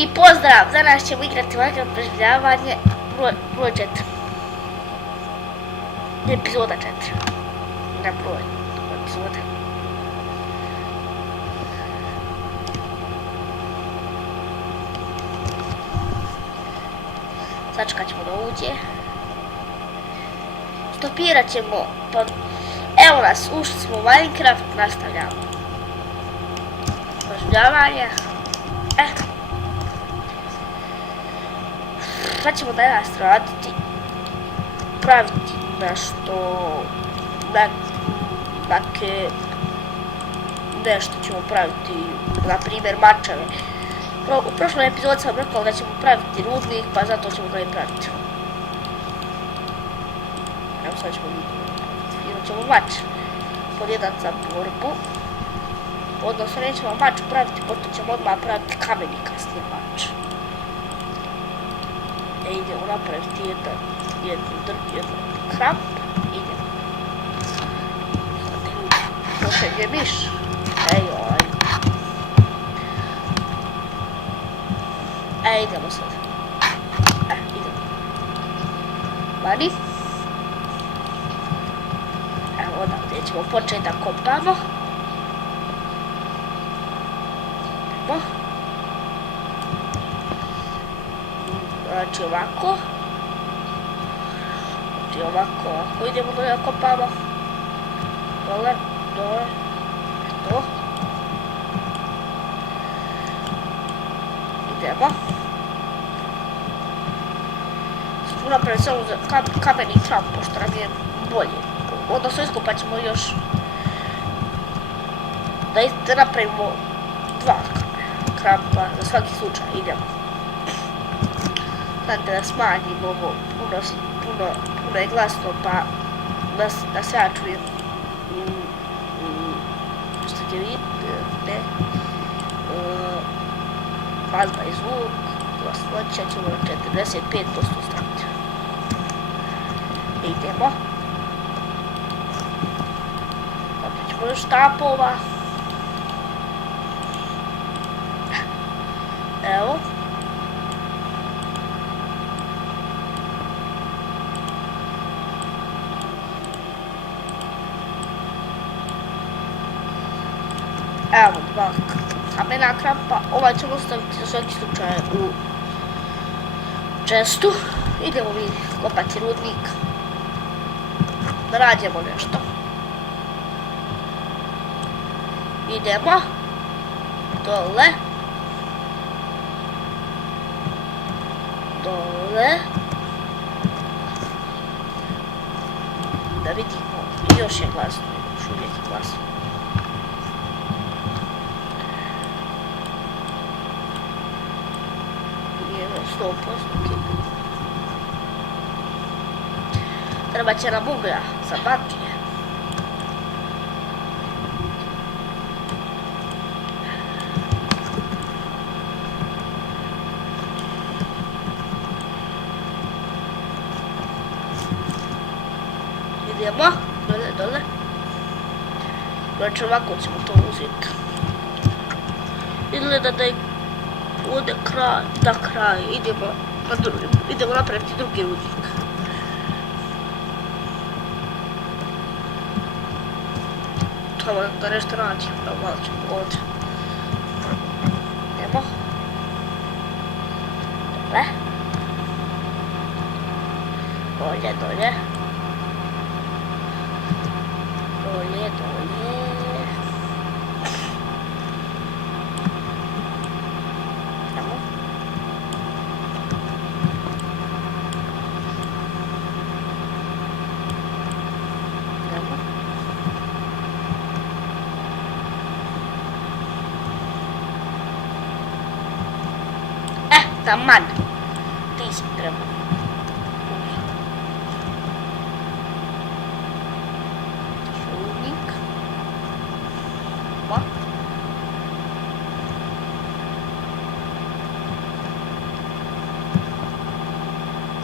I pozdrav, danas ćemo igrati Minecraft preživljavanje broj 4. Epizoda 4. Na broj epizode. Sačekat ćemo da uđe. Stopirat ćemo, pa evo nas, ušli smo u Minecraft, nastavljamo. Preživljavanje. Sad ćemo danas raditi, praviti nešto, nešto ćemo praviti, na primjer mačeve. U prošloj epizodi sam rekao da ćemo praviti rudnik, pa zato ćemo ga i praviti. Evo sad ćemo vidjeti, imat ćemo mač pod jedan za borbu. Odnosno nećemo mač praviti, pošto ćemo odmah praviti kameni kasnije mač. Idemo napraviti jedan kramp, idemo. Znate ljudi, pošalje miš. Ejoj. Idemo sad. Idemo. Vani. Evo odavde ćemo početi da kopamo. Idemo. Znači ovako. Znači ovako. Idemo da kopamo. Dole, dole. To. Idemo. Sad ćemo napraviti samo za kameni kramp, pošto nam je bolje. Odnosno iskopat ćemo još da napravimo dva krampa za svaki slučaj. Idemo. Znate da smanjim ovo puno je glasno, pa da se ja čujem. Što će vidjeti, glazba i zvuk, glasnoća ćemo na 45% staviti. Idemo. Opet ćemo još štapova. Evo. Evo dva kamena krampa, ovaj ćemo ostaviti za svaki slučaj u čestu. Idemo mi kopati rudnik, da radimo nešto. Idemo dole, dole, da vidimo, još je glasno, još uvijek je glasno. Treba će nam uglja za baklje. Idemo, dole, dole. Znači ovako ćemo to uzeti. Izgleda da je ovdje kraj, idemo napraviti drugi rudnik. Treba da nešto nađemo, evo malo ćemo ovdje. Idemo. Dole. Dolje, dolje. Dolje, dolje. Taman, ti si treba. Rudnik. Pa.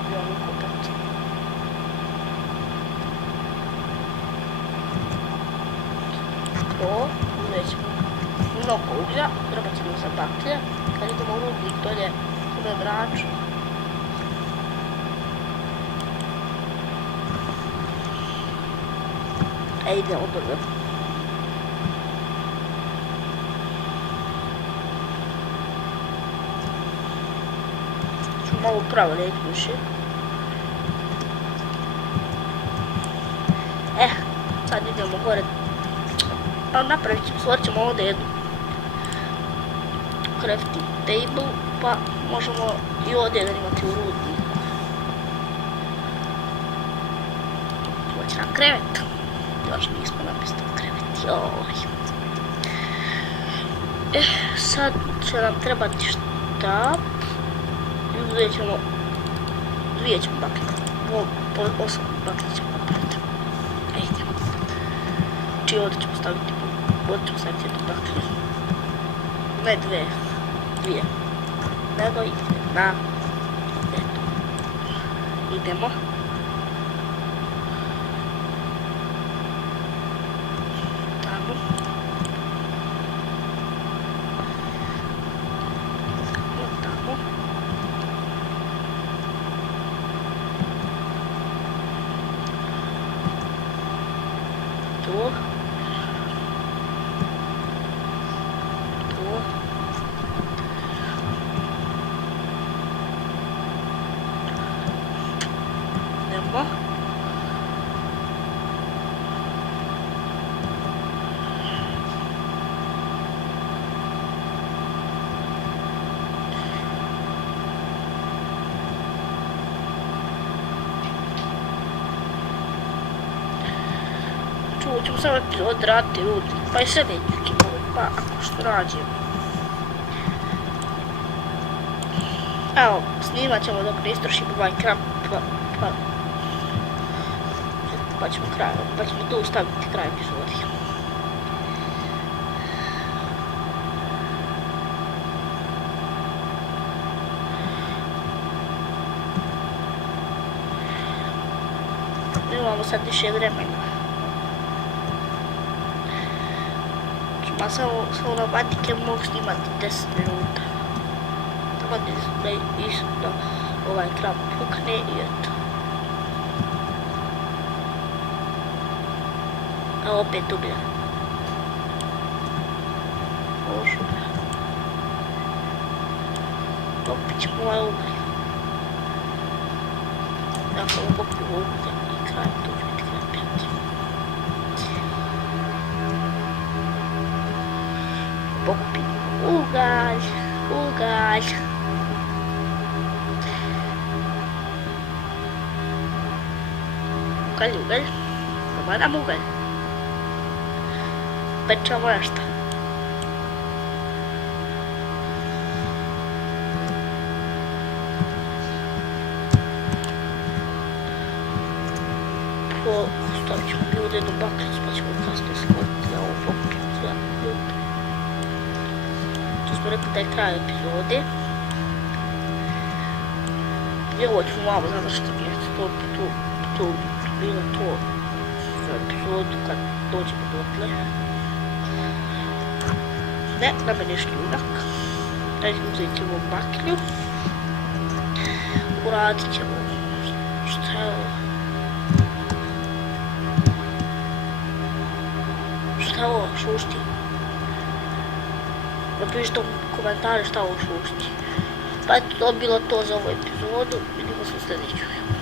Idemo kopati. To, uzet ćemo mnogo uglja, treba ćemo za baklje. Kad idemo u rudnik dolje na Draču. Idemo dolje. Ću malo praviliti više. Sad idemo gore. Napravit ćemo, stvorit ćemo ovdje jednu crafting table, pa možemo i ovdje jedan imati u rudniku. To će nam krevet. Još nismo napisali krevet, joj. Sad će nam trebati štap. I uzet ćemo, dvije ćemo baklje. 8 baklje ćemo napraviti. Idemo. Znači ovdje ćemo staviti, ovdje ćemo staviti jednu baklju. Ne dvije. Nego jedna. Eto. Idemo. Tamo. Tamo. Tu. Idemo. Ćemo samo odraditi rudnik, pa i sljedeći pa ako što rađemo. Evo, snimat ćemo dok ne istrošimo Minecraft, pa ćemo tu staviti kraj epizodi. Imamo sad više vremena. Ma samo na vatike mogu snimati 10 minuta. Tako da ovaj krab pukne i eto. A opet uglja. Ovo šuglja. Opet ćemo ovaj uglj. Dakle, ovo popiju uglja i kraj, to će biti kraj pjeti. Pokupimo ugalj. Ugalj. Doma nam ugalj. Pečemo nešto. Stavit ćemo mi ovdje jednu baklicu, pa ćemo kasnije skloniti na ovo pokupimo sve ljude. Tu smo rekli da je kraj epizode. I ovo ću malo završiti mjesto, to bilo to za epizodu kad dođemo dotle. Ne, na mene je šljunak. Ajde uzeti ćemo baklju. Uradit ćemo šta je ovo. Šta je ovo šušti? Napišite u komentare šta ovo šušti. Pa eto, to je bilo to za ovu epizodu. Vidimo se u sljedećoj.